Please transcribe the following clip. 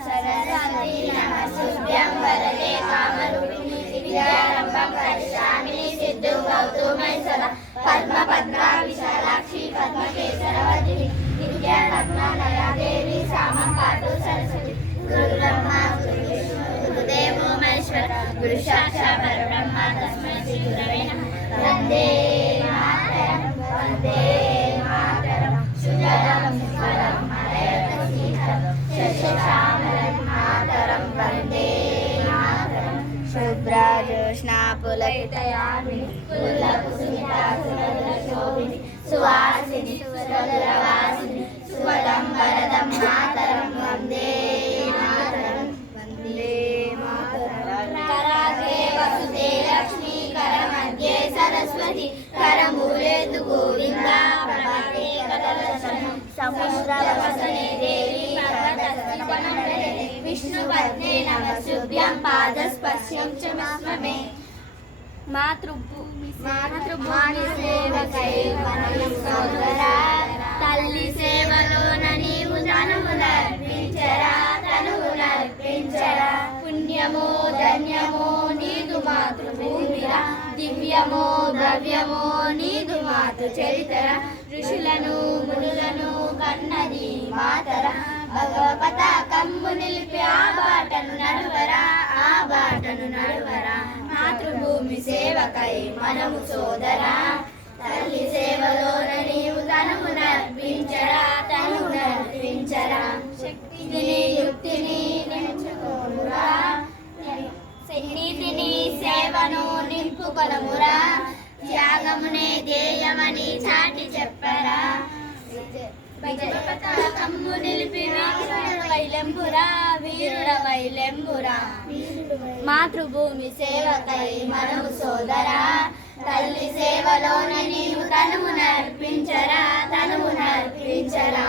సరస్వతి నమస్తుభ్యం వరదే కామరూపిణి విద్యారంభం కరిష్యామి సిద్ధు గౌతమై సదా పద్మ పద్మా విశాలాక్షి పద్మకేసరవతిని విద్యారత్నలయా దేవి సామం పాటు సరస్వతి గురు బ్రహ్మ గురు విష్ణు గురుదేవో మహేశ్వర గురు సాక్షాత్ పరబ్రహ్మ తస్మై శ్రీ గురవే నమః. వందే మాతరం వందే మాతరం సుజలం సుఫలం మలయజ శీతలం శస్యశ్యామలం మాతరం వందే మాతరం. శుభ్రజోష్ణా పులకితయామిని పుల్లకుసుమితా సురద్రశోభిని సువాసిని సురద్రవాసిని సువదం వరదం మాతరం వందే మాతరం వందే మాతరం. కరాగ్రే వసుదే లక్ష్మీ కరమధ్యే సరస్వతి కరమూలే తు గోవిందా ప్రభాతే కదలశనం సముద్రవసనే దేవి పర్వతస్తి వనమలే విష్ణుపత్నే నమస్తుభ్యం పాదస్పర్శం చ మస్మమే. మాతృభూమి సేవకై మనము సోదరా తల్లి సేవలోన నీవు తనువునర్పించరా తనువునర్పించరా. పుణ్యమో ధన్యమో నీదు మాతృభూమిరా దివ్యమో ద్రవ్యమో నీదు మాతృ చరితర. ఋషులను మునులను కన్నది మాతర భగవత కమ్ము నిలిపి ఆ బాటను నడువరా ఆ బాటను నడువరా. మాతృభూమి సేవకై మనము సోదరా తల్లి సేవలోన నీవు తనువునర్పించరా తనువునర్పించరా. శక్తిని యుక్తిని నేర్చుకోమురా నీతిని సేవను నింపుకొనమురా. త్యాగమునే ధ్యేయమని చాటి చెప్పరా. కమ్ము నిలిపి వైలెంబురా వీరుడ వైలెంబురా. మాతృభూమి సేవకై మనము సోదరా తల్లి సేవలోన నీవు తనువునర్పించరా తనువునర్పించరా.